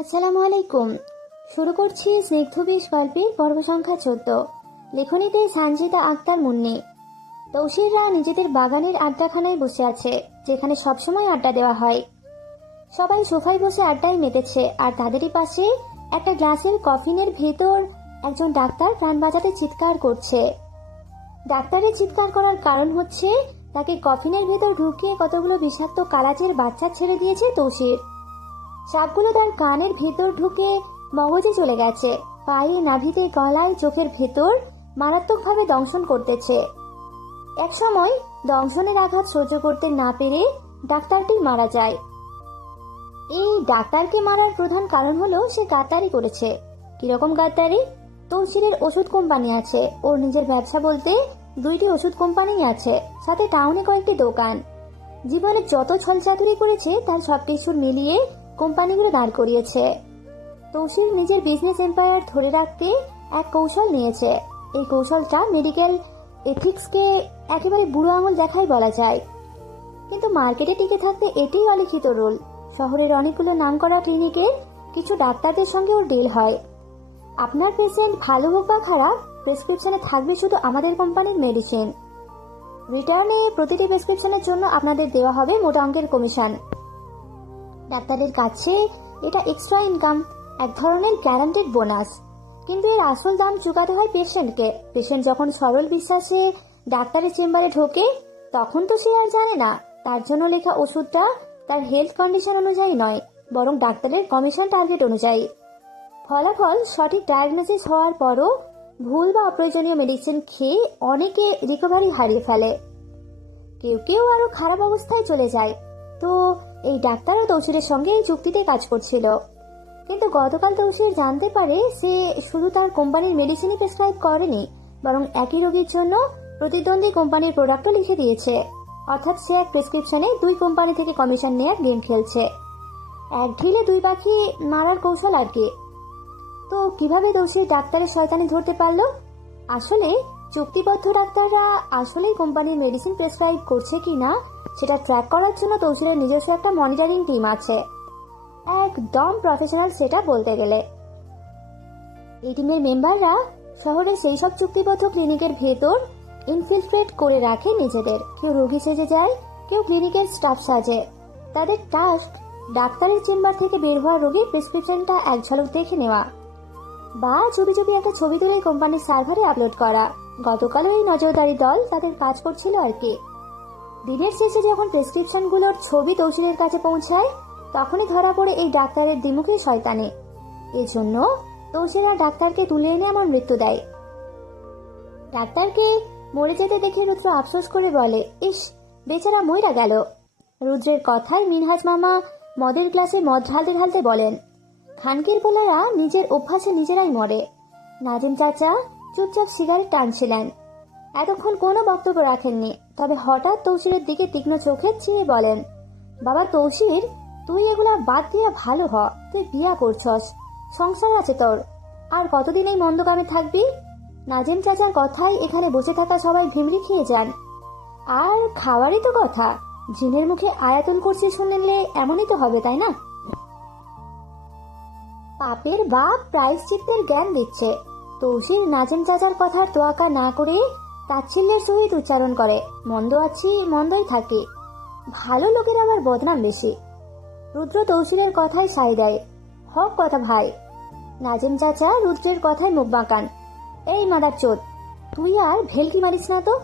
আসসালামু আলাইকুম। শুরু করছি স্নিগ্ধবিষ গল্পের পর্ব সংখ্যা 14। লেখনীতে সানজিদা আক্তার মুন্নি। তৌসিররা নিজেদের বাগানের আড্ডাখানায় বসে আছে, যেখানে সবসময় আড্ডা দেওয়া হয়। সবাই সোফায় বসে আড্ডায় মেতেছে, আর তাদেরই পাশে একটা গ্লাসের কফিনের ভেতর একজন ডাক্তার প্রাণ বাঁচাতে চিৎকার করছে। ডাক্তারের চিৎকার করার কারণ হচ্ছে তাকে কফিনের ভেতর ঢুকিয়ে কতগুলো বিষাক্ত কালাচের বাচ্চা ছেড়ে দিয়েছে তৌসির। সাপগুলো তার কানের ভেতর ঢুকে মগজে চলে গেছে, পায়ে, নাভিতে, গলায়, চোখের ভেতর মারাত্মকভাবে দংশন করতেছে। এক সময় দংশনের আঘাত সহ্য করতে না পেরে ডাক্তারটি মারা যায়। এই ডাক্তারকে মারার প্রধান কারণ হলো সে গাদ্দারি করেছে। কিরকম গাদ্দারি? তৌসিরের ওষুধ কোম্পানি আছে, ওর নিজের ব্যবসা বলতে 2টি ওষুধ কোম্পানি আছে, সাথে টাউনে কয়েকটি দোকান। জীবনে যত ছলচাতুরি করেছে তার সবকিছু মিলিয়ে কোম্পানিগুলো দাঁড় করিয়েছে। তৌসির নিজের বিজনেস এম্পায়ার ধরে রাখতে এক কৌশল নিয়েছে। এই কৌশলটা মেডিকেল এথিক্সকে একেবারে বুড়ো আঙুল দেখাই বলা যায়, কিন্তু মার্কেটে টিকে থাকতে এটাই অলিখিত রুল। শহরের অনেকগুলো নামকরা ক্লিনিকের কিছু ডাক্তারদের সঙ্গে ওর ডিল হয়। আপনার পেশেন্ট ভালো হোক বা খারাপ, প্রেসক্রিপশনে থাকবে শুধু আমাদের কোম্পানির মেডিসিন। রিটার্নে প্রতিটি প্রেসক্রিপশনের জন্য আপনাদের দেওয়া হবে মোটা অঙ্কের কমিশন। ডাক্তারের কাছে এটা এক্সট্রা ইনকাম, এক ধরনের গ্যারান্টেড বোনাস। কিন্তু এর আসল দাম চুকাতে হয় পেশেন্টকে। পেশেন্ট যখন সরল বিশ্বাসে ডাক্তারের চেম্বারে ঢোকে, তখন তো সে আর জানে না তার জন্য লেখা ওষুধটা তার হেলথ কন্ডিশন অনুযায়ী নয়, বরং ডাক্তারের কমিশন টার্গেট অনুযায়ী। ফলাফল, সঠিক ডায়াগনোসিস হওয়ার পরও ভুল বা অপ্রয়োজনীয় মেডিসিন খেয়ে অনেকে রিকভারি হারিয়ে ফেলে। কেউ কেউ আরো খারাপ অবস্থায় চলে যায়। তো এই ডাক্তারও তৌসিরের সঙ্গে এই চুক্তিতে কাজ করছিল। কিন্তু গতকাল তৌসির জানতে পারে সে শুধু তার কোম্পানির মেডিসিনই প্রেসক্রাইব করেনি, বরং একই রোগীর জন্য প্রতিদ্বন্দ্বী কোম্পানির প্রোডাক্টও লিখে দিয়েছে। অর্থাৎ সে এক প্রেসক্রিপশনে 2 কোম্পানি থেকে কমিশন নেওয়ার গেম খেলছে। এক ঢিলে 2 পাখি মারার কৌশল আর কি। তো কিভাবে তৌসির ডাক্তারের শয়তানি ধরতে পারলো? আসলে চুক্তিবদ্ধ ডাক্তাররা আসলেই কোম্পানির মেডিসিন প্রেসক্রাইব করছে কিনা সেটা ট্র্যাক করার জন্য তৌসিরের নিজস্ব একটা মনিটরিং টিম আছে। একদম প্রফেশনাল সেটা বলতে গেলে। এই টিমের মেম্বাররা শহরে সেই সব চুক্তিবদ্ধ ক্লিনিকের ভেতর ইনফিলট্রেট করে রাখে নিজেদের। কেউ রোগী সেজে যায়, কেউ ক্লিনিকের স্টাফ সাজে। তাদের টাস্ক ডাক্তারের চেম্বার থেকে বের হওয়া রোগীর প্রেসক্রিপশনটা এক ঝলক দেখে নেওয়া, বা চুপি চুপি একটা ছবি তুলে কোম্পানির সার্ভারে আপলোড করা। গতকালও এই নজরদারি দল তাদের কাজ করছিল আর কি। দিনের শেষে যখন প্রেসক্রিপশনগুলোর ছবি তৌসিরের কাছে পৌঁছায়, তখনই ধরা পড়ে এই ডাক্তারের দ্বিমুখী শয়তানি। এজন্য তৌসিরা ডাক্তারকে তুলে এনে আমার মৃত্যু দেয়। ডাক্তারকে মরে যেতে দেখে রুদ্র আফসোস করে বলে, ইস, বেচারা মইরা গেল। রুদ্রের কথায় মিনহাজ মামা মদের গ্লাসে মদ ঢালতে ঢালতে বলেন, খানকির পোলারা নিজের অভ্যাসে নিজেরাই মরে। নাজিম চাচা চুপচাপ সিগারেট টানছিলেন, এতক্ষণ কোনো বক্তব্য রাখেননি। তবে হঠাৎ তৌসিরের দিকে তীক্ষ্ণ চোখে চেয়ে বলেন, বাবা তৌসির, তুই এগুলা বাদ দিয়ে ভালো হ। তুই বিয়া করছস, সংসার আছে তোর, আর কতদিন এই মন্দ কামে থাকবি? নাজিম চাচার কথায় এখানে বসে থাকা সবাই ভিমড়ি খেয়ে যান। আর খাওয়ারই তো কথা, জিনের মুখে আয়াতুল কুরসি শুনলে এমনই তো হবে, তাই না? পাপের বাপ প্রায়শ্চিত্তের জ্ঞান দিচ্ছে। তৌসির নাজিম চাচার কথার তোয়াক্কা না করে তাচ্ছিল্যের সহিত উচ্চারণ করে, মন্দ আছি, মন্দই থাকি, ভালো লোকের আবার বদনাম বেশি। রুদ্র তৌসিরের কথায় সাই দেয়, হক কথা ভাই। নাজিম চাচা রুদ্রের কথায় মুখ বাঁকান, এই মাদার চোদ, তুই আর ভেলকি মারিস না তো।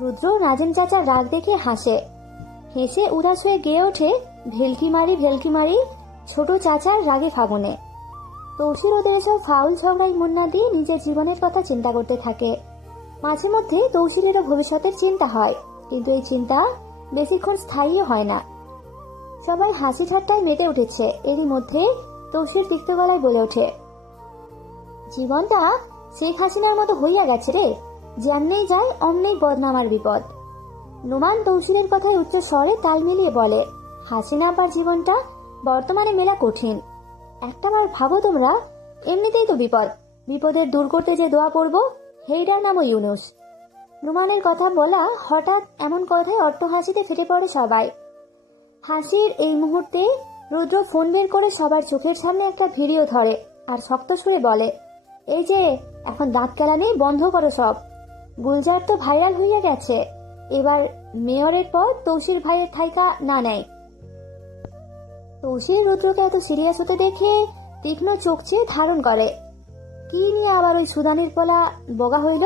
রুদ্র নাজিম চাচার রাগ দেখে হাসে, হেসে উদাস হয়ে গেয়ে ওঠে, ভেলকি মারি ভেলকি মারি, ছোট চাচার রাগে ফাগুনে। তৌসির ওদের এসব ফাউল ঝগড়ায় মন না দিয়ে নিজের জীবনের কথা চিন্তা করতে থাকে। মাঝে মধ্যে তৌসিরেরও ভবিষ্যতের চিন্তা হয়, কিন্তু এই চিন্তা বেশিক্ষণ স্থায়ীও হয় না। সবাই হাসি ঠাট্টায় মেতে উঠেছে। এরই মধ্যে তৌসির তিক্ত গলায় বলে ওঠে, জীবনটা শেখ হাসিনার মতো হইয়া গেছে রে, যেমনেই যায় অমনেই বদনাম আর বিপদ। নোমান তৌসিরের কথায় উচ্চ স্বরে তাল মিলিয়ে বলে, হাসিনা আপার জীবনটা বর্তমানে মেলা কঠিন। একটাবার ভাবো তোমরা, এমনিতেই তো বিপদ, বিপদের দূর করতে যে দোয়া পড়বো, হেইটার নামও ইউনুস। নোমানের কথা বলা হঠাৎ এমন কথায় অট্ট হাসিতে ফেটে পড়ে সবাই। হাসির এই মুহূর্তে রুদ্র ফোন বের করে সবার চোখের সামনে একটা ভিডিও ধরে আর শক্ত সুরে বলে, এই যে এখন দাঁত কেলানি বন্ধ করো সব। গুলজার তো ভাইরাল হইয়া গেছে, এবার মেয়রের পর তৌসির ভাইয়ের থাইকা না নেয়। তৌসির রুদ্রকে এত সিরিয়াস হতে দেখে তীক্ষ্ণ চোখ চেয়ে ধারণ করে। কি নিয়ে আবার ওই সুদানির পোলা বগা হইল?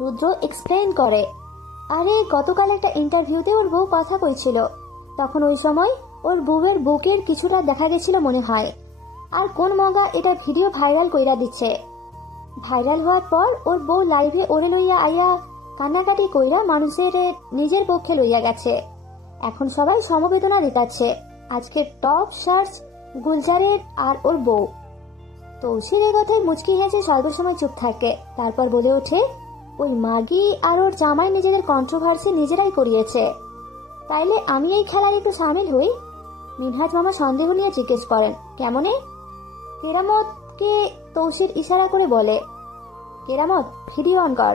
রুদ্র এক্সপ্লেইন করে, আরে গতকাল একটা ইন্টারভিউতে ওর বউ কথা কইছিল, তখন ওই সময় ওর বউয়ের বুকের কিছুটা দেখা গেছিল মনে হয়। আর কোন মগা এটা ভিডিও ভাইরাল কইরা দিচ্ছে। ভাইরাল হওয়ার পর ওর বউ লাইভে ওরে লইয়া আইয়া কান্নাকাটি কইরা মানুষের নিজের পক্ষে লইয়া গেছে। এখন সবাই সমবেদনা দিতাচ্ছে। আজকে টপ সার্চ গুলজারের আর ওর বউ। তৌসির এই কথায় মুচকি হেসে স্বল্প সময় চুপ থাকে, তারপর বলে ওঠে, ওই মাগি আর ওর জামাই নিজেদের কন্ট্রোভার্সি নিজেরাই করিয়েছে, তাইলে আমি এই খেলায় একটু সামিল হই। মিনহাজ মামা সন্দেহ নিয়ে জিজ্ঞেস করেন, কেমনে? কেরামতকে তৌসির ইশারা করে বলে, কেরামত ভিডিও অন কর,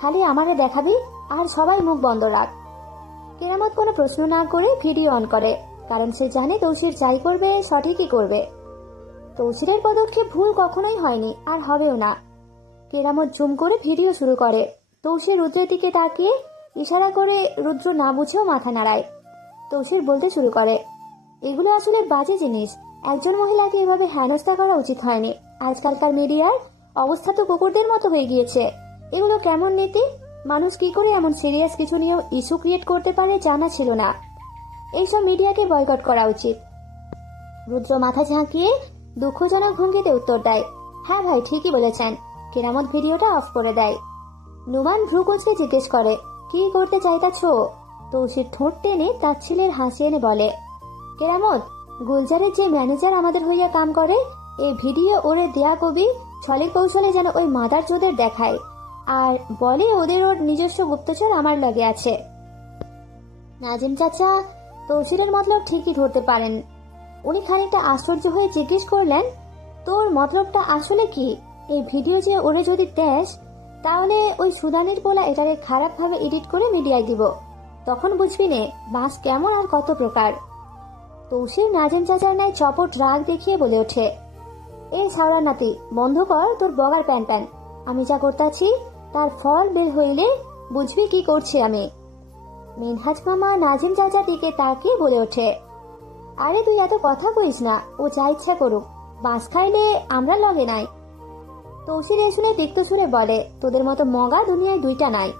খালি আমারে দেখাবি আর সবাই মুখ বন্ধ রাখ। কেরামত কোনো প্রশ্ন না করে ভিডিও অন করে, কারণ সে জানে তৌসির যাই করবে সঠিকই করবে। তৌসিরের পদক্ষেপ ভুল কখনোই হয়নি আর হবেও না। কেরামত জুম করে ভিডিও শুরু করে। তৌসির রুদ্রের দিকে তাকিয়ে ইশারা করে রুদ্র না বুঝেও মাথা নাড়ায়। তৌসির বলতে শুরু করে, এগুলো আসলে বাজে জিনিস, একজন মহিলাকে এভাবে হেনস্থা করা উচিত হয়নি। আজকালকার মিডিয়ার অবস্থা তো কুকুরদের মতো হয়ে গিয়েছে। এগুলো কেমন নীতি? মানুষ কি করে এমন সিরিয়াস কিছু নিয়েও ইস্যু ক্রিয়েট করতে পারে জানা ছিল না। এইসব মিডিয়াকে বয়কট করা উচিত। রুদ্র মাথা ঝাঁকিয়ে দুঃখজনক ভঙ্গিতে উত্তর দেয়, হ্যাঁ ভাই ঠিকই বলেছেন। কেরামত ভিডিওটা অফ করে দেয়। নুমান ভ্রু কুঁচকে জিজ্ঞেস করে, কি করতে চাইতাছ? তৌসির ঠোঁট টেনে তার ছেলের হাসি এনে বলে, কেরামত, গুলজারের যে ম্যানেজার আমাদের হইয়া কাম করে, এই ভিডিও ওরে দেয়া কবি ছলের কৌশলে যেন ওই মাদার চোদের দেখায় আর বলে ওদের ওর নিজস্ব গুপ্তচর আমার লগে আছে। নাজিম চাচা তৌসিরের মতলব ঠিকই ধরতে পারেন। উনি খানিকটা আশ্চর্য হয়ে জিজ্ঞেস করলেন, তোর মতলবটা আসলে কি? এই ভিডিও যে ওরে যদি দেশ, তাহলে ওই সুদানের পোলা এটারে খারাপ ভাবে এডিট করে মিডিয়ায় দিব, তখন বুঝবি নে বাস কেমন আর কত প্রকার। তৌসির নাজিম চাচার ন্যায় চপট রাগ দেখিয়ে বলে ওঠে, এই সারা নাতি বন্ধ কর তোর বগার প্যান প্যান। আমি যা করতেছি তার ফল বের হইলে বুঝবি কি করছি আমি। মিনহাজ মামা নাজিম চাচার দিকে তাকিয়ে বলে ওঠে, আরে তুই এত কথা কইস না, ও যা ইচ্ছা করুক, বাস খাইলে আমরা লগে নাই। তৌসির এ শুনে তিক্ত সুরে বলে, তোদের মতো মগা দুনিয়ায় দুইটা নাই,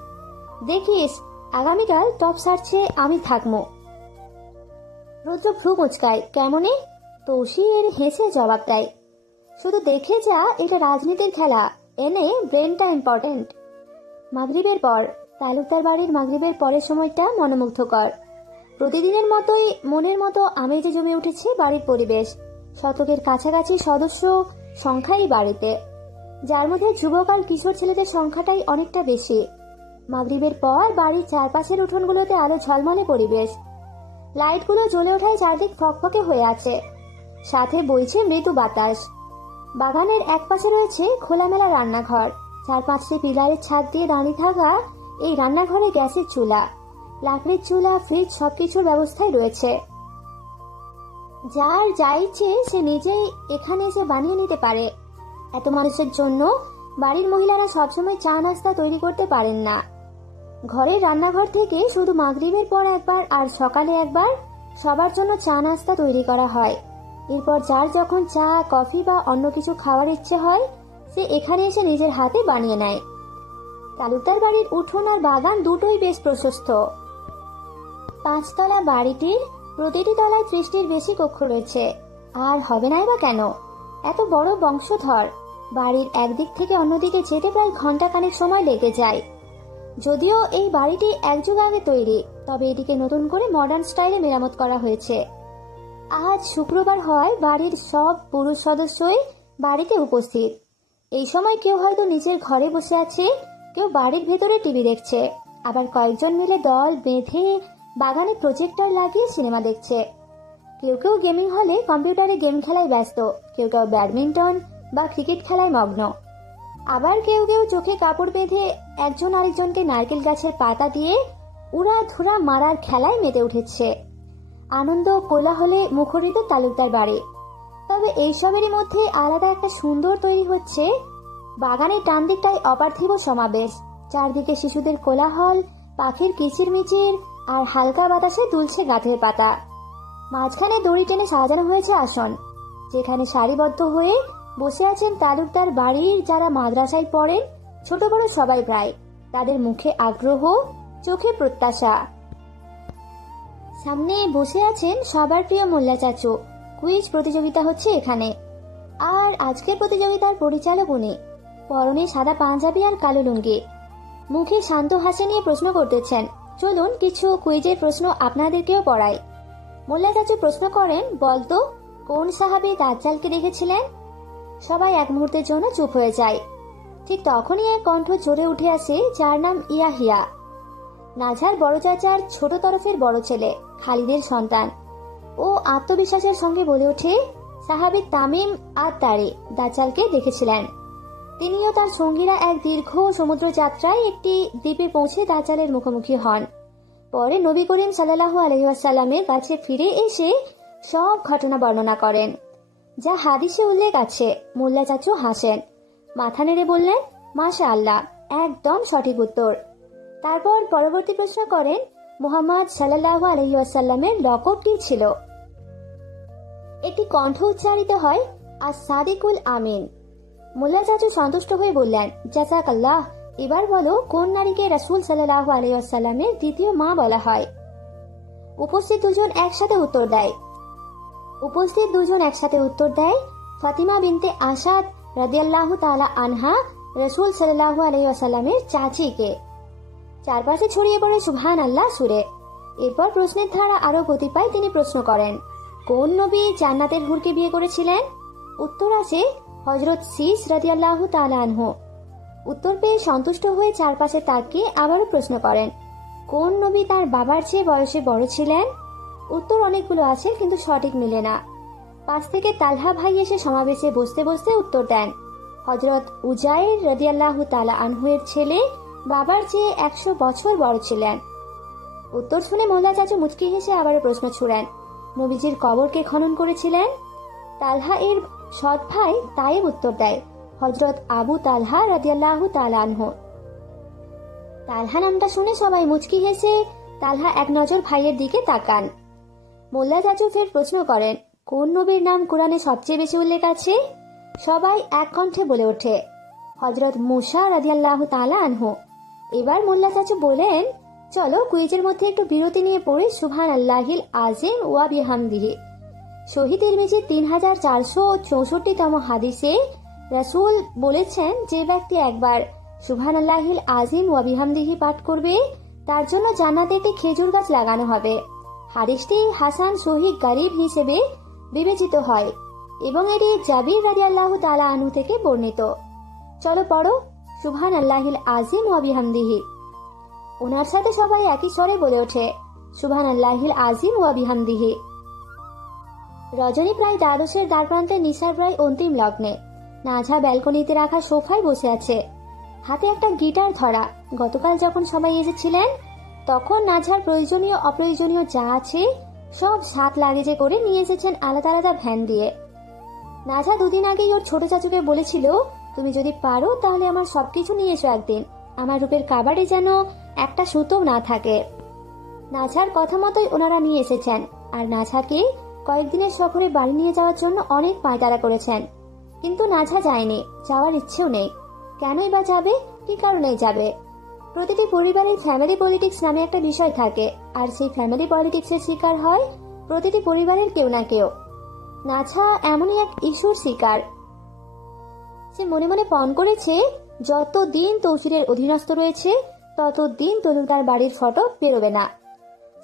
দেখিস আগামীকাল টপ সার্চে আমি থাকবো। রুদ্র ভ্রু মুচকায়, কেমনে? তৌসির হেসে জবাব দেয়, শুধু দেখে যা, এটা রাজনীতির খেলা, এনে ব্রেনটা ইম্পর্টেন্ট। মাগরিবের পর তালুকদার বাড়ির মাগরিবের পরের সময়টা মনোমুগ্ধকর। প্রতিদিনের মতোই মনের মতো আমেজে জমে উঠেছে বাড়ির পরিবেশ। শতকের কাছাকাছি সদস্য সংখ্যাই বাড়িতে, যার মধ্যে যুবক আর কিশোর ছেলেদের সংখ্যাটাই অনেকটা বেশি। মাগরিবের পর বাড়ির চারপাশের উঠোনগুলোতে আলো ঝলমলে পরিবেশ। লাইটগুলো জ্বলে ওঠায় চারদিক ফকফকে হয়ে আছে, সাথে বইছে মৃদু বাতাস। বাগানের এক পাশে রয়েছে খোলামেলা রান্নাঘর। 4-5টি পিলারের ছাদ দিয়ে দাঁড়িয়ে থাকা এই রান্নাঘরে গ্যাসের চুলা, লাকড়ির চুলা, ফ্রিজ সবকিছুর ব্যবস্থাই রয়েছে। যার যা ইচ্ছে সে নিজেই এখানে এসে বানিয়ে নিতে পারে। এত মানুষের জন্য বাড়ির মহিলারা সবসময় চা নাস্তা তৈরি করতে পারেন না। ঘরের রান্নাঘর থেকে শুধু মাগরিবের পর একবার আর সকালে একবার সবার জন্য চা নাস্তা তৈরি করা হয়। এরপর যার যখন চা, কফি বা অন্য কিছু খাওয়ার ইচ্ছে হয় সে এখানে এসে নিজের হাতে বানিয়ে নেয়। তালুকদার বাড়ির উঠোন আর বাগান দুটোই বেশ প্রশস্ত। 5 তলা বাড়িটির প্রতিটি তলায় 30টির বেশি কক্ষ রয়েছে। আর হবে নাই বা কেন? এত বড় বংশধর, বাড়ির একদিক থেকে অন্যদিকে যেতে প্রায় ঘন্টাখানেক সময় লেগে যায়। যদিও এই বাড়িটি এক যুগ আগে তৈরি, তবে এটিকে নতুন করে মডার্ন স্টাইলে মেরামত করা হয়েছে। আজ শুক্রবার হওয়ায় বাড়ির সব পুরুষ সদস্যই বাড়িতে উপস্থিত। এই সময় কেউ হয়তো নিজের ঘরে বসে আছে, কেউ বাড়ির ভেতরে টিভি দেখছে, আবার কয়েকজন মিলে দল বেঁধে বাগানে প্রজেক্টর লাগিয়ে সিনেমা দেখছে। কেউ কেউ গেমিং হলে কম্পিউটারে গেম খেলায় ব্যস্ত, কেউ কেউ ব্যাডমিন্টন বা ক্রিকেট খেলায় মগ্ন। আবার কেউ কেউ চোখে কাপড় বেঁধে একজন আরেকজনকে নারকেল গাছের পাতা দিয়ে উড়া ধুরা মারার খেলায় মেতে উঠেছে। আনন্দ কোলাহলে মুখরিত তালুকদার বাড়ি। তবে এইসবেরই মধ্যে আলাদা একটা সুন্দর তৈরি হচ্ছে। বাগানের টান দিকটায় অপার্থিব সমাবেশ, চারদিকে শিশুদের কোলাহল, পাখির কিচিরমিচির, আর হালকা বাতাসে দুলছে গাছের পাতা। মাঝখানে দড়ি টেনে সাজানো হয়েছে আসন, যেখানে সারিবদ্ধ হয়ে বসে আছেন তালুকদার বাড়ির যারা মাদ্রাসায় পড়েন, ছোট বড় সবাই প্রায়। তাদের মুখে আগ্রহ, চোখে প্রত্যাশা। সামনে বসে আছেন সবার প্রিয় মোল্লা চাচু। কুইজ প্রতিযোগিতা হচ্ছে এখানে, আর আজকের প্রতিযোগিতার পরিচালক উনি। পরনে সাদা পাঞ্জাবি আর কালো লুঙ্গি, মুখে শান্ত হাসি নিয়ে প্রশ্ন করতেছেন। চলুন কিছু কুইজের প্রশ্ন আপনাদেরকেও পড়াই। মোল্লা চাচু প্রশ্ন করেন, বলতো কোন সাহাবী দাজ্জালকে দেখেছিলেন? সবাই এক মুহূর্তের জন্য চুপ হয়ে যায়। ঠিক তখনই এক কণ্ঠ জোরে উঠে আসে, যার নাম ইয়াহিয়া। নাঝার বড় চাচার ছোট তরফের বড় ছেলে, খালিদের সন্তান। ও আত্মবিশ্বাসের সঙ্গে বলে ওঠে, সাহাবী তামিম আত-তারি দাজ্জালকে দেখেছিলেন। তিনিও তার সঙ্গীরা এক দীর্ঘ সমুদ্র যাত্রায় একটি দ্বীপে পৌঁছে দাজ্জালের মুখোমুখি হন। পরে নবী করিম সাল্লাল্লাহু আলাইহি ওয়াসাল্লামের কাছে ফিরে এসে সব ঘটনা বর্ণনা করেন, যা হাদিসে উল্লেখ আছে। মোল্লা চাচু হাসেন, মাথা নেড়ে বললেন, মাশাআল্লাহ, একদম সঠিক উত্তর। তারপর পরবর্তী প্রশ্ন করেন, মুহাম্মদ সাল্লাল্লাহু আলাইহি ওয়াসাল্লামের লকব কি ছিল? একটি কণ্ঠ উচ্চারিত হয়, আস-সাদিকুল আমিন। মোল্লা চাচু সন্তুষ্ট হয়ে বললেন, জাযাকাল্লাহ। এবার বলো, কোন নারীকে রাসূল সাল্লাল্লাহু আলাইহি ওয়াসাল্লামের দ্বিতীয় মা বলা হয়? উপস্থিত দুজন একসাথে উত্তর দেয়, ফাতিমা বিনতে আসাদ রাদিয়াল্লাহু তাআলা আনহা রাসূল সাল্লাল্লাহু আলাইহি ওয়াসাল্লামের চাচিকে। চারপাশে ছড়িয়ে পড়ে সুবহানাল্লাহ সুরে। এরপর প্রশ্নের ধারা আরো গতি পায়। তিনি প্রশ্ন করেন, কোন নবী জান্নাতের হুরকে বিয়ে করেছিলেন? উত্তর আসে, হযরত সিস রাদিয়াল্লাহু তাআলা আনহু। উত্তর পেয়ে সন্তুষ্ট হয়ে চারপাশে তাকিয়ে আবারও প্রশ্ন করেন, কোন নবী তার বাবার চেয়ে বয়সে বড় ছিলেন? উত্তর অনেকগুলো আছে, কিন্তু সঠিক মিলে না। পাশ থেকে তালহা ভাই এসে সমাবেশে বসতে বসতে উত্তর দেন, হযরত উজাইর রাদিয়াল্লাহু তাআলা আনহু এর ছেলে বাবার চেয়ে 100 বছর বড় ছিলেন। উত্তর শুনে মোল্লা চাচু মুচকি হেসে আবারও প্রশ্ন ছুড়েন, নবীজির কবরকে খনন করেছিলেন? তালহা এর সৎ ভাই তাইব উত্তর দেয়, হযরত আবু তালহা রাদিয়াল্লাহু তাআলা আনহু। তালহা নামটা শুনে সবাই মুচকি হেসে তালহা এক নজর ভাইয়ের দিকে তাকান। মোল্লা চাচু ফের প্রশ্ন করেন, কোন নবীর নাম কোরআনে সবচেয়ে বেশি উল্লেখ আছে? সবাই এক কণ্ঠে বলে ওঠে, হযরত মুসা রাদিয়াল্লাহু তাআলা আনহু। এবার মোল্লা চাচু বলেন, চলো কুইজের মধ্যে একটু বিরতি নিয়ে পড়ি সুবহানাল্লাহিল আযীম ওয়া বিহামদিহি। সহিহ তিরমিজির 3464তম হাদিসে রাসূল বলেছেন, যে ব্যক্তি একবার সুবহানাল্লাহিল আযীম ওয়া বিহামদিহি পাঠ করবে, তার জন্য জান্নাতে একটি খেজুর গাছ লাগানো হবে। হাদিসটি হাসান সহিহ গরীব হিসেবে বিবেচিত হয় এবং এটি জাবির রাদিয়াল্লাহু তাআলা আনহু থেকে বর্ণিত। চলো পড়ো সুবহানাল্লাহিল আযীম ওয়া বিহামদিহি। ওনার সাথে সবাই একই স্বরে বলে ওঠে, সুবহানাল্লাহিল আযীম ওয়া বিহামদিহি। রজনী প্রায় দ্বাদশের দ্বারপ্রান্তে নিশার প্রায় অন্তিম লগ্নে। নাঝা ব্যালকনিতে রাখা সোফায় বসে আছে, হাতে একটা গিটার ধরা। গতকাল যখন সবাই এসেছিলেন, তখন নাঝার প্রয়োজনীয় অপ্রয়োজনীয় যা আছে সব 7 লাগেজে করে নিয়ে এসেছেন আলাদা আলাদা ভ্যান দিয়ে। নাঝা দুদিন আগেই ওর ছোট চাচুকে বলেছিল, তুমি যদি পারো তাহলে আমার সবকিছু নিয়ে এসো একদিন, আমার রূপের কাবারে যেন একটা সুতো না থাকে। নাঝার কথা মতোই ওনারা নিয়ে এসেছেন, আর নাঝাকে কয়েকদিনের সফরে বাড়ি নিয়ে যাওয়ার জন্য অনেক পায়তারা করেছেন। কিন্তু নাঝা যায়নি, যাওয়ার ইচ্ছেও নেই। কেনই বা যাবে, কি কারণেই যাবে? প্রতিটি পরিবারের ফ্যামিলি পলিটিক্স নামে একটা বিষয় থাকে, আর সেই ফ্যামিলি পলিটিক্সের শিকার হয় প্রতিটি পরিবারের কেউ না কেউ। নাঝা এমনই এক ইস্যুর শিকার। সে মনে মনে পণ করেছে, যতদিন তৌসিরের অধীনস্থ রয়েছে ততদিন তলুকদার বাড়ির ফটো বেরোবে না।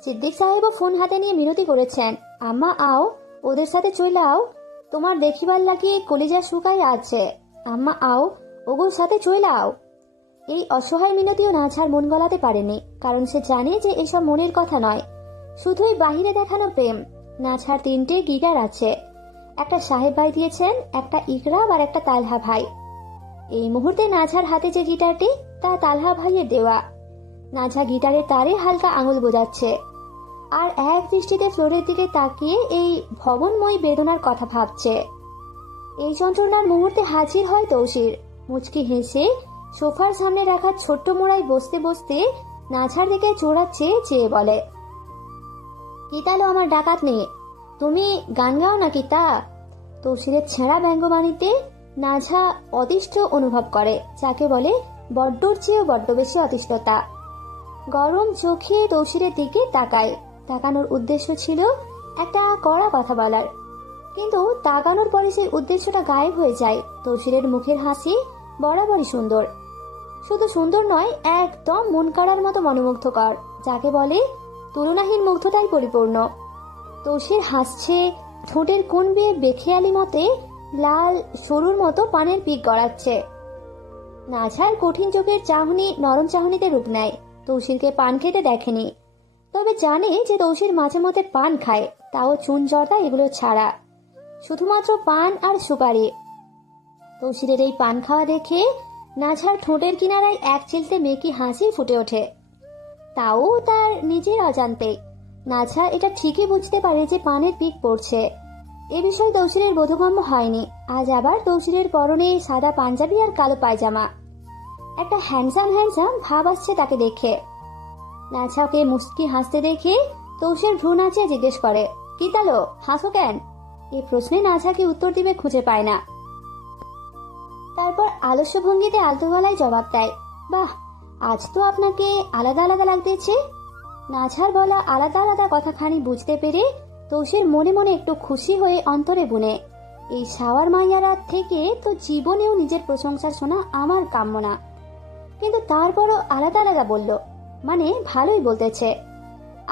সিদ্দিক সাহেবও ফোন হাতে নিয়ে মিনতি করেছেন, আম্মা আও, ওদের সাথে চলে আও, তোমার দেখিবার লাগিয়ে কলিজা শুকাই আছে, আম্মা আও, ওগুর সাথে চলে আও। এই অসহায় মিনতিও নাঝার মন গলাতে পারেনি, কারণ সে জানে যে এসব মনের কথা নয়, শুধুই বাহিরে দেখানো প্রেম। নাঝার 3টে গিটার আছে, একটা সাহেব ভাই দিয়েছেন, একটা ইকরাম আর একটা তালহা ভাই। এই মুহূর্তে নাঝার হাতে যে গিটারটি, তা তালহা ভাইয়ের দেওয়া। নাঝা গিটারের তারে হালকা আঙুল বোঝাচ্ছে। আর এক দৃষ্টিতে ফ্লোরের দিকে তাকিয়ে এই ভবনময় বেদনার কথা ভাবছে। এই যন্ত্রণার মুহূর্তে হাজির হয় তৌসির। মুচকি হেসে সোফার সামনে রাখা ছোট্ট মোড়ায় বসতে বসতে নাঝার দিকে চোরাচ্ছে চেয়ে বলে, কি তাহলে আমার ডাকাত নেই, তুমি গান গাও নাকি তা? তৌসিরের ছেঁড়া ব্যঙ্গবাণীতে নাঝা অতিষ্ঠ অনুভব করে, যাকে বলে বড্ডর চেয়েও বড্ড বেশি অতিষ্ঠতা। গরম চোখে তৌসিরের দিকে তাকায়। তাকানোর উদ্দেশ্য ছিল একটা কড়া কথা বলার, কিন্তু তাকানোর পরে সেই উদ্দেশ্যটা গায়েব হয়ে যায়। তৌসিরের মুখের হাসি বরাবরই সুন্দর, শুধু সুন্দর নয়, একদম মন কাড়ার মতো মনোমুগ্ধকর, যাকে বলে তুলনাহীন মুগ্ধতাই পরিপূর্ণ। তৌসির হাসছে, ঠোঁটের কোণ বেয়ে বেখেয়ালি মতে লাল সরুর মতো পানের পিক গড়াচ্ছে। নাঝার কঠিন চোখের চাহনি নরম চাহনিতে রূপ নেয়। তৌসিরকে পান খেতে দেখেনি, তবে জানে যে তৌসির মাঝে মধ্যে পান খায়, তাও চুন জর্দা এগুলো ছাড়া, শুধুমাত্র পান আর সুপারি। তৌসিরের এই পান খাওয়া দেখে নাঝার ঠোঁটের কিনারায় এক চিলতে মেকি হাসি ফুটে ওঠে, তাও তার নিজের অজান্তে। নাঝা এটা ঠিকই বুঝতে পারে যে পানের পিক পড়ছে। এ বিষয়ে তৌসিরের বোধগম্য হয়নি। আজ আবার তৌসিরের পরনে সাদা পাঞ্জাবি আর কালো পায়জামা, একটা হ্যান্ডসাম ভাব আসছে তাকে দেখে। নাঝাকে মুস্কি হাসতে দেখে তৌসির ভ্রু নাচিয়ে জিজ্ঞেস করে, কি তালো, হাসো কেন? এই প্রশ্নে নাঝাকে উত্তর দিবে খুঁজে পায় না। তারপর আলস্য ভঙ্গিতে আলতো গলায় জবাব দেয়, বাহ, আজ তো আপনাকে আলাদা আলাদা লাগতেছে। নাঝার বলা আলাদা আলাদা কথাখানি বুঝতে পেরে তৌসির মনে মনে একটু খুশি হয়ে অন্তরে বুনে, এই শাওয়ার মাইয়ারা থেকে তো জীবনেও নিজের প্রশংসা শোনা আমার কাম্য না। কিন্তু তারপরও আলাদা আলাদা বলল, মানে ভালোই বলতেছে।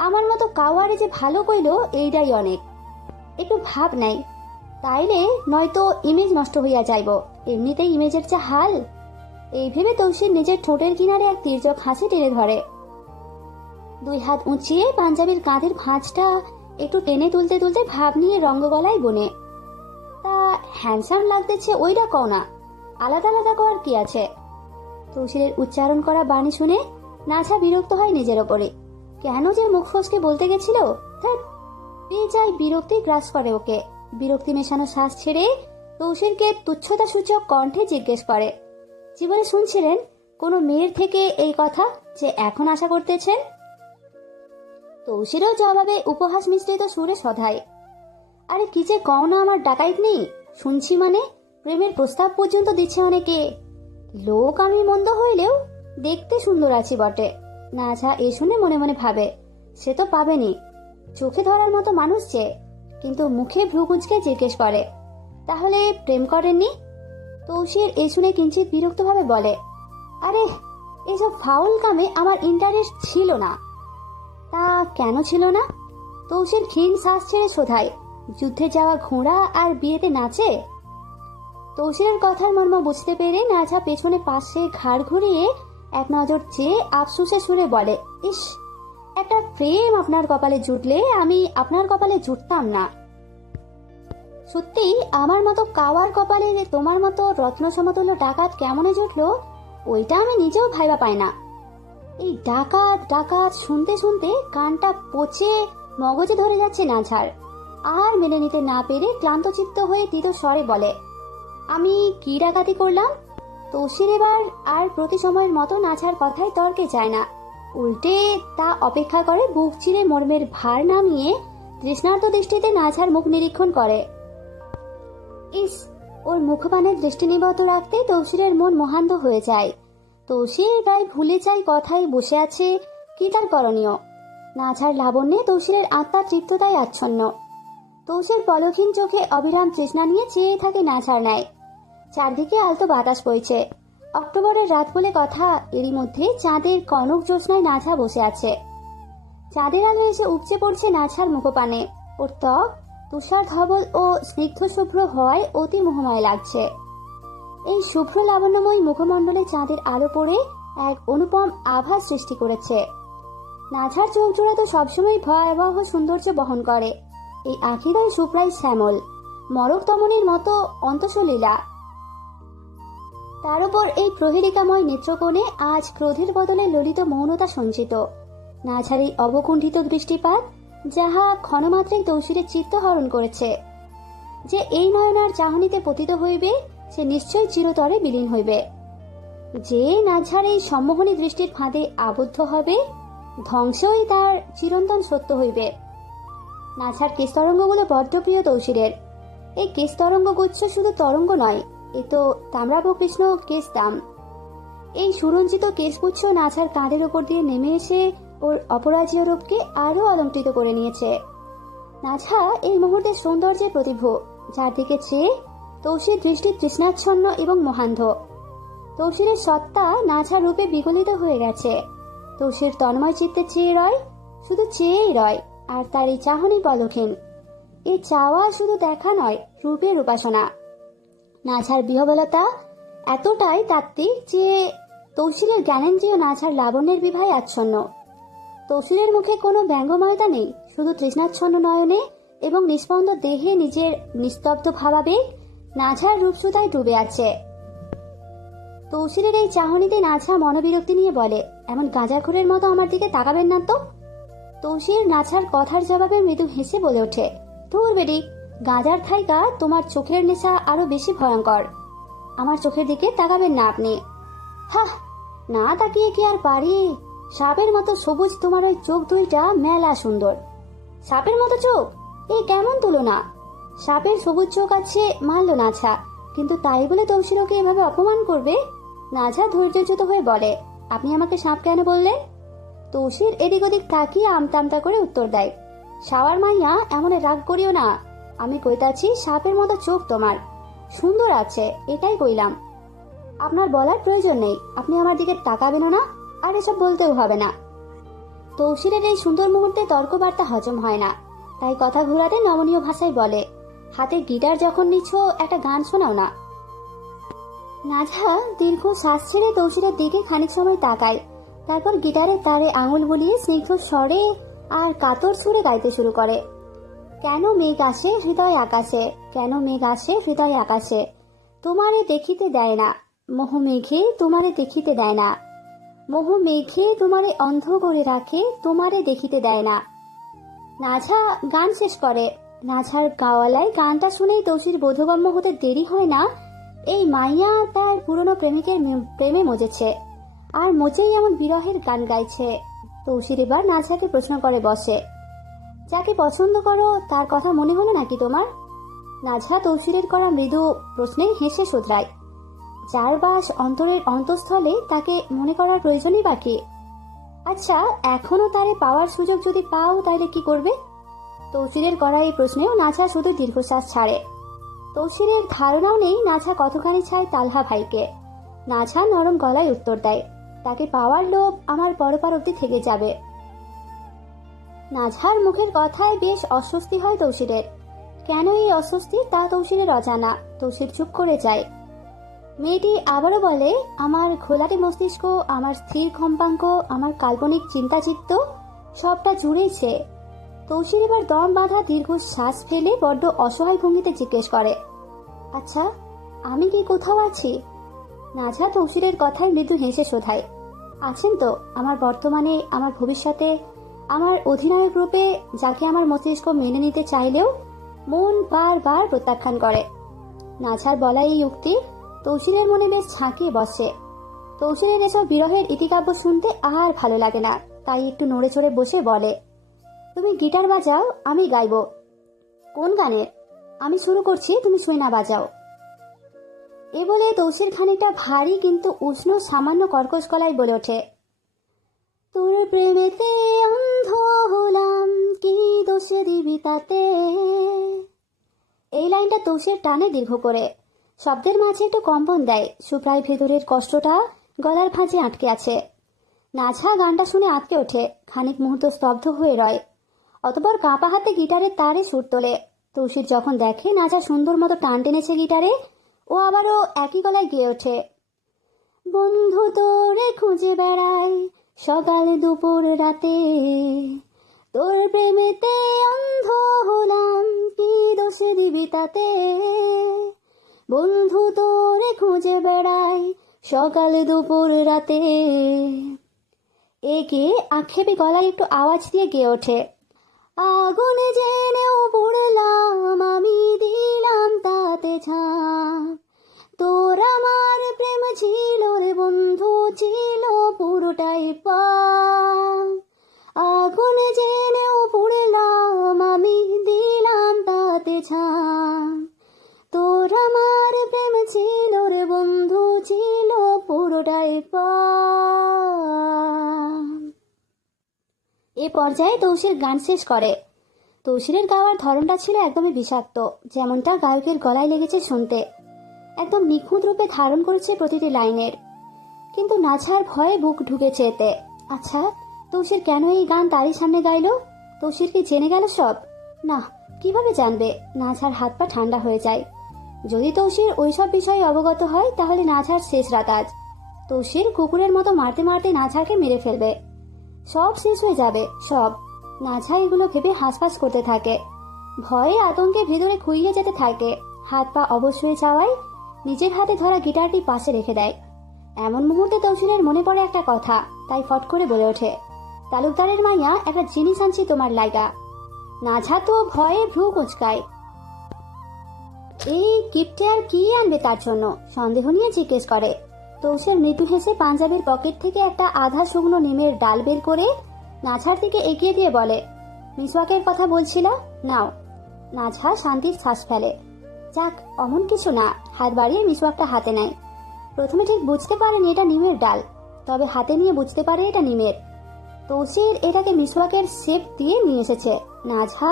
আমার মতো কাওয়ারে যে ভালো কইল এইটাই অনেক। একটু ভাব নাই, তাইলে নয়তো ইমেজ নষ্ট হইয়া যাইব, এমনিতেই ইমেজের যা হাল। এই ভেবে তৌসির নিজের ঠোঁটের কিনারে এক তির্যক হাসি টেনে ধরে। দুই হাত উঁচিয়ে পাঞ্জাবির কাঁধের ভাঁজটা একটু টেনে তুলতে তুলতে ভাব নিয়ে রঙ্গগলায় বনে, তা হ্যান্ডসাম লাগতেছে ওইটা কও না, আলাদা আলাদা করার কি আছে? তৌসিরের উচ্চারণ করা বাণী শুনে নাঝা বিরক্ত হয় নিজের ওপরে। কেন যে মুখ ফসকে বলতে গেছিল, ধ্যাৎ, পেয়ে যায় বিরক্তি গ্রাস করে ওকে। বিরক্তি মেশানো শ্বাস ছেড়ে তৌসিরকে তুচ্ছতা সূচক কণ্ঠে জিজ্ঞেস করে, জীবনে শুনছিলেন কোনো মেয়ের থেকে এই কথা যে এখন আশা করতেছেন? তৌসিরও জবাবে উপহাস মিশ্রিত সুরে সধায়, আরে কি যে কও না আমার ডাকাইত নেই, শুনছি মানে প্রেমের প্রস্তাব পর্যন্ত দিচ্ছে অনেকে। লোক আমি মন্দ হইলেও দেখতে সুন্দর আছি বটে। নাঝা এ শুনে মনে মনে ভাবে, সে তো পাবেনি, চোখে ধরার মতো মানুষ যে। কিন্তু মুখে ভ্রু কুঁচকে জিজ্ঞেস করে, তাহলে প্রেম করেননি? তৌসির এ শুনে কিঞ্চিত বিরক্তভাবে বলে, আরে এসব ফাউল কামে আমার ইন্টারেস্ট ছিল না। তা কেন ছিল না? তৌসির ক্ষীণ শ্বাস ছেড়ে শোধায়, যুদ্ধে যাওয়া ঘোড়া আর বিয়েতে নাচে? তৌসিরের কথার মর্ম বুঝতে পেরে নাঝা পেছনে পাশে ঘাড় ঘুরিয়ে এক নজর চেয়ে আফসোসে সুরে বলে, ইস, একটা প্রেম আপনার কপালে জুটলে আমি আপনার কপালে জুটতাম না। সত্যি আমার মতো কাওয়ার কপালে তোমার মতো রত্ন সমতুল্য ডাকাত কেমনে জুটলো, ওইটা আমি নিজেও ভাইবা পাই না। এই ডাকাত ডাকাত শুনতে শুনতে কানটা পচে মগজে ধরে যাচ্ছে নাঝার। আর মেনে নিতে না পেরে ক্লান্তচিত্ত হয়ে তীত স্বরে বলে, আমি কি ডাকাতি করলাম? তৌসির এবার আর প্রতি সময়ের মতো নাঝার কথায় তর্কে যায় না, উল্টে তা অপেক্ষা করে বুক চিরে মর্মের ভার নামিয়ে তৃষ্ণার্ত দৃষ্টিতে নাঝার মুখ নিরীক্ষণ করে। ইস, ওর মুখপানে দৃষ্টি নিবদ্ধ রাখতে তৌসিরের মন মোহান্ধ হয়ে যায়। তৌসির প্রায় ভুলে যায় কথায় বসে আছে কি তার করণীয়। নাঝার লাবণ্যে তৌসিরের আত্মা তৃপ্ততায় আচ্ছন্ন। তৌসির পলকহীন চোখে অবিরাম তৃষ্ণা নিয়ে চেয়ে থাকে নাঝার ন্যায়। চারদিকে আলতো বাতাস বইছে, অক্টোবরের রাত বলে কথা। এরই মধ্যে চাঁদের কনক জ্যোৎস্নায় নাঝা বসে আছে। চাঁদের আলো এসে উপচে পড়ছে নাঝার মুখপানে। ওর ত্বক তুষার ধবল ও স্নিগ্ধ শুভ্র হওয়ায় অতি মোহময় লাগছে। এই শুভ্র লাবণ্যময় মুখমণ্ডলে চাঁদের আলো পড়ে এক অনুপম আভা সৃষ্টি করেছে। নাঝার চোখ জোড়া তো সবসময় ভয়াবহ সৌন্দর্য বহন করে। এই আখিদায় সুপ্রায় শ্যামল, মরক তমনের মতো অন্তঃলীলা। তার উপর এই প্রহেলিকাময় নেত্রকোণে আজ ক্রোধের বদলে ললিত মৌনতা সঞ্চিত। নাঝার এই অবকুণ্ঠিত দৃষ্টিপাত যাহা ক্ষণমাত্রেই তৌসিরের চিত্ত হরণ করেছে। যে এই নয়নার চাহনিতে পতিত হইবে সে নিশ্চয় চিরতরে বিলীন হইবে। যে নাঝার এই সম্মোহনী দৃষ্টির ফাঁদে আবদ্ধ হবে ধ্বংসই তার চিরন্তন সত্য হইবে। নাঝার কেশ তরঙ্গগুলো বড্ড প্রিয় তৌসিরের। এই কেশ তরঙ্গ গুচ্ছ শুধু তরঙ্গ নয়, এ তো তাম্রাভ কৃষ্ণ কেশ দাম। এই সুরঞ্জিত কেশগুচ্ছ নাঝার কাঁধের ওপর দিয়ে নেমে এসে ওর অপরাজীয় রূপকে আরো অলঙ্কৃত করে নিয়েছে। নাঝা এই মুহূর্তের সৌন্দর্যের প্রতিভূ, যার দিকে চেয়ে তৌসির দৃষ্টি তৃষ্ণাচ্ছন্ন এবং মহান্ধ। তৌসিরের সত্তা নাঝার রূপে বিগলিত হয়ে গেছে। তৌসির তন্ময় চিত্তে চেয়ে রয়, শুধু চেয়েই রয়, আর তার এই চাহনি পলকহীন। এই চাওয়া শুধু দেখা নয়, রূপের উপাসনা। নাঝার বিহবলতা এতটাই তাত্ত্বিক যে তৌসিরের জ্ঞানেন্দ্রিয় নাঝার লাবণ্যের বিভায় আচ্ছন্ন। তৌসিরের মুখে কোনো ব্যঙ্গময়তা নেই, শুধু তৃষ্ণাচ্ছন্ন নয়নে এবং নিস্পন্দ দেহে নিজের নিস্তব্ধ ভাবাবেগ নাঝার রূপসুতায় ডুবে আছে। তৌসিরের এই চাহনিতে নাঝা মনোবিরক্তি নিয়ে বলে, এমন গাঁজাখোরের মতো আমার দিকে তাকাবেন না তো। তৌসির নাঝার কথার জবাবে মৃদু হেসে বলে ওঠে, ধুর বেডি, গাঁজার থাইকা তোমার চোখের নেশা আরো বেশি ভয়ঙ্কর। আমার চোখের দিকে তাকাবেন না আপনি। হাহ, না তাকিয়ে কি আর পারি? সাপের মতো সবুজ তোমার ওই চোখ দুইটা, মেলা সুন্দর। সাপের মতো চোখ? এই কেমন তুলনা! সাপের সবুজ চোখ আছে মানল নাঝা, কিন্তু তাই বলে তৌসির ওকে এভাবে অপমান করবে? নাঝা ধৈর্যচ্যুত হয়ে বলে, আপনি আমাকে সাপ কেন বললেন? তৌসির এদিক ওদিক তাকিয়ে আমতা করে উত্তর দেয়, শাওয়ার মাইয়া, এমন রাগ করিও না। আমি কইতাছি সাপের মতো চোখ তোমার সুন্দর আছে, এটাই কইলাম। আপনার বলার প্রয়োজন নেই, আপনি আমার দিকে তাকাবেনও না, আর এসব বলতেও হবে না। তৌসিরের এই সুন্দর মুহূর্তে তর্কবার্তা হজম হয় না, তাই কথা ঘুরাতে নমনীয় ভাষায় বলে, হাতে গিটার যখন নিচ্ছ একটা গান শোনাও না। নাঝা দীর্ঘ শ্বাস ছেড়ে তৌসিরের দিকে খানিক সময় তাকায়, তারপর গিটারের তারে আঙুল বুলিয়ে স্নিগ্ধ স্বরে আর কাতর সুরে গাইতে শুরু করে। কেন মেঘ আসে হৃদয় আকাশে, কেন মেঘ আসে হৃদয় আকাশে, তোমারে দেখিতে দেয় না, মোহ মেঘে তোমারে দেখিতে দেয় না, মোহ মেঘে তোমারে অন্ধ করে রাখে, তোমারে দেখিতে দেয় না। নাঝা গান শেষ করে। নাঝার গাওয়ালায় গানটা শুনেই তৌসির বোধগম্য হতে দেরি হয় না, এই মাইয়া তার পুরনো প্রেমিকের প্রেমে মজেছে, আর মজেই এমন বিরহের গান গাইছে। তৌসির এবার নাঝাকে প্রশ্ন করে বসে, যাকে পছন্দ করো তার কথা মনে হলো নাকি তোমার? নাঝা তৌসিরের করা মৃদু প্রশ্নে হেসে শোধরায়, যার বাস অন্তরের অন্তঃস্থলে তাকে মনে করার প্রয়োজনই বাকি। আচ্ছা, এখনো তারে পাওয়ার সুযোগ যদি পাও তাহলে কি করবে? তৌসিরের করা এই প্রশ্নেও নাঝা শুধু দীর্ঘশ্বাস ছাড়ে। তৌসিরের ধারণাও নেই নাঝা কতখানি চায় তালহা ভাইকে। নাঝা নরম গলায় উত্তর দেয়, তাকে পাওয়ার লোভ আমার পরপার অব্দি থেকে যাবে। নাঝার মুখের কথায় বেশ অস্বস্তি হয় তৌসিরের। কেন এই অস্বস্তি তা তৌসিরের অজানা। তৌসির চুপ করে যায়। মেয়েটি আবারও বলে, আমার ঘোলাটে মস্তিষ্ক, আমার স্থির কম্পাঙ্ক, আমার কাল্পনিক চিন্তাচিত্ত সবটা জুড়েছে। তৌসির এবার দম বাঁধা দীর্ঘ শ্বাস ফেলে বড্ড অসহায় ভঙ্গিতে জিজ্ঞেস করে, আচ্ছা, আমি কি কোথাও আছি? নাঝা তৌসিরের কথায় মৃদু হেসে শোধায়, আছেন তো, আমার বর্তমানে, আমার ভবিষ্যতে, আমার অধিনায়ক রূপে, যাকে আমার মস্তিষ্ক মেনে নিতে চাইলেও মন বারবার প্রত্যাখ্যান করে। নাঝার বলা এই উক্তি তৌসিরের মনে বেশ ঝাঁকিয়ে বসে। তৌসিরের এসব বিরহের ইতিকাব্য শুনতে আর ভালো লাগে না, তাই একটু নড়ে চড়ে বসে বলে, তুমি গিটার বাজাও, আমি গাইব। কোন গানের? আমি শুরু করছি, তুমি শুই না বাজাও। এ বলে তৌসির খানিকটা ভারী কিন্তু উষ্ণ সামান্য কর্কশ গলায় বলে ওঠে, তোর প্রেমেতে অন্ধ হলাম, কি দোষে দিবি তাতে। এই লাইনটা তৌসির টানে দীর্ঘ করে, শব্দের মাঝে একটু কম্পন দেয়, সুপ্রায় ভেতরের কষ্টটা গলার ভাঁজে আটকে আছে। নাঝা গানটা শুনে আটকে ওঠে, খানিক মুহূর্ত স্তব্ধ হয়ে রয়, অতঃপর কাঁপা হাতে গিটারের তারে সুর তোলে। তৌসির যখন দেখে নাঝা সুন্দর মতো টান টেনেছে গিটারে, ও আবারও একই গলায় গেয়ে ওঠে, বন্ধু তোরে খুঁজে বেড়াই সকাল দুপুর রাতে, তোর প্রেমেতে অন্ধ হলাম, কি দোষে দিবি তাতে। বন্ধু তোরে খুঁজে বেড়াই সকাল দুপুর রাতে। একে আক্ষেপে গলায় একটু আওয়াজ দিয়ে গেয়ে ওঠে, আগুন জেনেও পুড়লাম আমি, দিলাম তাতে ছাপ। তোর আমার প্রেম ছিল রে বন্ধু, ছিল পুরোটাই পাপ। আগুন জেনেও পুড়লাম আমি, দিলাম তাতে ছাপ। তোর আমার প্রেম ছিল রে বন্ধু, ছিল পুরোটাই পাপ। এ পর্যায়ে তৌসির গান শেষ করে। তৌসিরের গাওয়ার ধরনটা ছিল একদমই বিষাক্ত, যেমনটা গায়কের গলায় লেগেছে শুনতে। একদম নিখুঁত রূপে ধারণ করেছে প্রতিটি লাইনের। কিন্তু নাছার ভয়ে বুক ঢুকেছে এতে। আচ্ছা, তৌসির কেন এই গান তারই সামনে গাইল? তৌসির কি জেনে গেল সব? না, কিভাবে জানবে? নাছার হাত পা ঠান্ডা হয়ে যায়। যদি তৌসির ওইসব বিষয়ে অবগত হয় তাহলে নাছার শেষ রাত আজ। তৌসির কুকুরের মতো মারতে মারতে নাছাকে মেরে ফেলবে। সব শেষ হয়ে যাবে, সব। নাছা এগুলো ভেবে হাঁসফাঁস করতে থাকে। ভয়ে আতঙ্কে ভেতরে খুইয়ে যেতে থাকে। হাত পা অবশ হয়ে যাওয়ায় নিজের হাতে ধরা গিটারটি পাশে রেখে দেয়। এমন মুহূর্তে তৌসিরের মনে পড়ে একটা কথা, তাই ফট করে বলে ওঠে, তালুকদারের মাইয়া, একটা জিনিস আনছি তোমার লাইগা। নাছা তো ভয়ে ভ্রু কোচকায়। এই কিপটে আর কি আনবে তার জন্য সন্দেহ নিয়ে জিজ্ঞেস করে। তৌসির মৃদু হেসে পাঞ্জাবির পকেট থেকে একটা আধা শুকনো নিমের ডাল বের করে নাছার দিকে এগিয়ে দিয়ে বলে, মিসওয়াকের কথা বলছিল, নাও। নাছা শান্তির শ্বাস ফেলে। যাক, অমন কিছু না। হাত বাড়িয়ে মিসওয়াকটা হাতে নেয়। প্রথমে ঠিক বুঝতে পারেনি এটা নিমের ডাল, তবে হাতে নিয়ে বুঝতে পারে এটা নিমের। তৌসির এটাকে মিসওয়াকের শেপ দিয়ে নিয়ে এসেছে। নাছা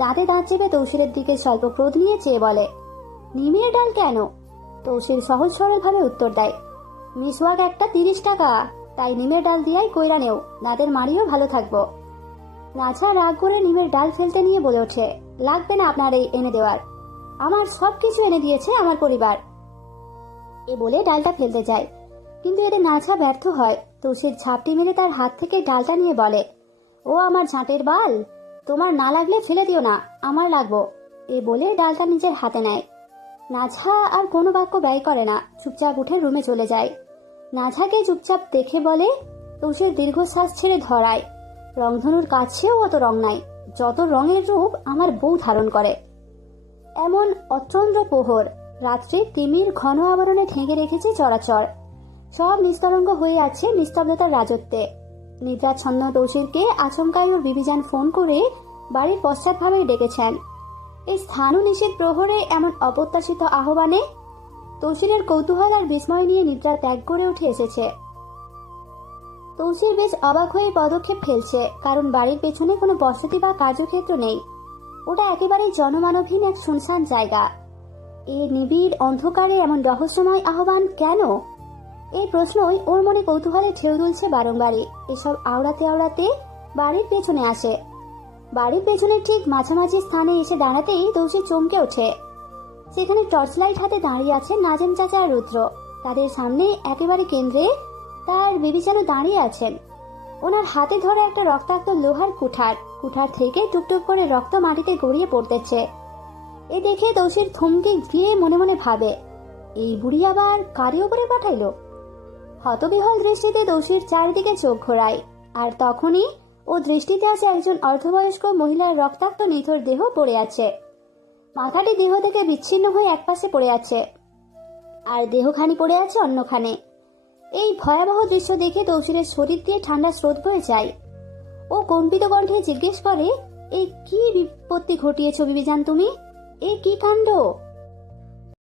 দাঁতে দাঁত চেপে তৌসিরের দিকে স্বল্প ক্রোধ নিয়ে চেয়ে বলে, নিমের ডাল কেন? তৌসির সহজ সরল ভাবে উত্তর দেয়, মিসওয়াক একটা 30 টাকা, তাই নিমের ডাল দিয়াই কইরা নেও, দাঁতের মাড়িও ভালো থাকবো। নাছা রাগ করে নিমের ডাল ফেলতে নিয়ে বলে ওঠে, লাগবে না আপনার এই এনে দেওয়ার, আমার সবকিছু এনে দিয়েছে আমার পরিবার। এ বলে ডালটা ফেলতে যায়, কিন্তু এতে নাছা ব্যর্থ হয়। তৌসির ঝাপটি মেরে তার হাত থেকে ডালটা নিয়ে বলে, ও আমার ঝাঁটের বাল, তোমার না লাগলে ফেলে দিও না, আমার লাগবো। এ বলে ডালটা নিজের হাতে নেয়। নাছা আর কোনো বাক্য ব্যয় করে না, চুপচাপ উঠে রুমে চলে যায়। নাছাকে চুপচাপ দেখে বলে, তৌসির দীর্ঘশ্বাস ছেড়ে ধরায়, রংধনুর কাছেও অত রং নাই, যত রঙের রূপ আমার বউ ধারণ করে। এমন অচন্দ্র প্রহর রাত্রে তিমির ঘন আবরণে ঢেকে রেখেছে চরাচর। সব নিস্তরঙ্গ হয়ে আছে নিস্তব্ধতার রাজত্বে। নিদ্রাচ্ছন্ন তৌসিরকে আচমকাই ওর বিবিজান ফোন করে বাড়ির পশ্চাৎভাবে ডেকেছেন। এই স্থানু নিষেধ প্রহরে এমন অপ্রত্যাশিত আহ্বানে তৌসিরের কৌতূহল আর বিস্ময় নিয়ে নিদ্রা ত্যাগ করে উঠে এসেছে। তৌসির বেশ অবাক হয়ে পদক্ষেপ ফেলছে, কারণ বাড়ির পেছনে কোনো বসতি বা কার্যক্ষেত্র নেই। ওটা একেবারেই জনমানবহীন এক শুনশান জায়গা। এই নিবিড় অন্ধকারে এমন রহস্যময় আহ্বান কেন? এই প্রশ্নই ওর মনে কৌতূহলে ঢেউ তুলছে বারংবারই। এসব আওড়াতে আওড়াতে বাড়ির পেছনে আসে। বাড়ির পেছনে ঠিক মাঝামাঝি স্থানে এসে দাঁড়াতেই তৌসির চমকে ওঠে। সেখানে টর্চ লাইট হাতে দাঁড়িয়ে আছে নাজেম চাচা আর রুদ্র। তাদের সামনে একেবারে কেন্দ্রে তার বিবিচানু দাঁড়িয়ে আছেন। ওনার হাতে ধরা একটা রক্তাক্ত লোহার কুঠার থেকে টুকটুক করে রক্ত মাটিতে গড়িয়ে পড়তেছে। এ দেখে তৌসির থমকে গিয়ে মনে মনে ভাবে, এই বুড়ি আবার কারি ওপরে পাঠাইলো। হতবিহল দৃষ্টিতে তৌসির চারিদিকে চোখ ঘোরায়, আর তখনই ও দৃষ্টিতে আছে একজন অর্ধবয়স্ক মহিলার রক্তাক্ত নিথর দেহ পড়ে আছে। মাথাটি দেহ থেকে বিচ্ছিন্ন হয়ে একপাশে পড়ে আছে, আর দেহখানি পড়ে আছে অন্যখানে। এই ভয়াবহ দৃশ্য দেখে তৌসিরের শরীর দিয়ে ঠান্ডা স্রোত বয়ে যায়। ও কম্পিত কণ্ঠে জিজ্ঞেস করে, এই কি বিপত্তি ঘটিয়েছ বিবিজান তুমি? এ কি কাণ্ড?